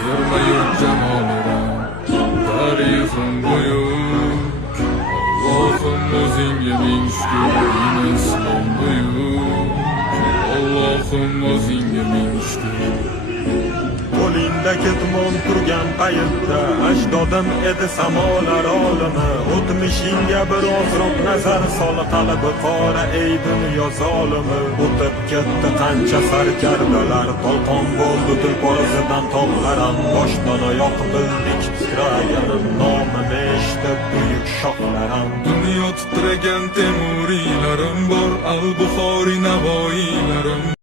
Yig'irma jamolidan tarixim buyuk. Allohim o'zingga ming shukr, din islom buyuk. Allohim o'zingga ming shukr. Qo'lingda ketmon turgan paytda ajdodim edi samolar olimi. O'tmishingga birozroq nazar sol, qalbi qora ey dunyo zolimi. O'tib ketdi qancha sarkardalar, tolqon bo'ldi tulporizidan tog'laram. Boshdan oyoq bildik titraganim, nomim eshitib buyuk shohlarim. Dunyo titragan temuriylarim bor, al Buxoriy navoiylarim.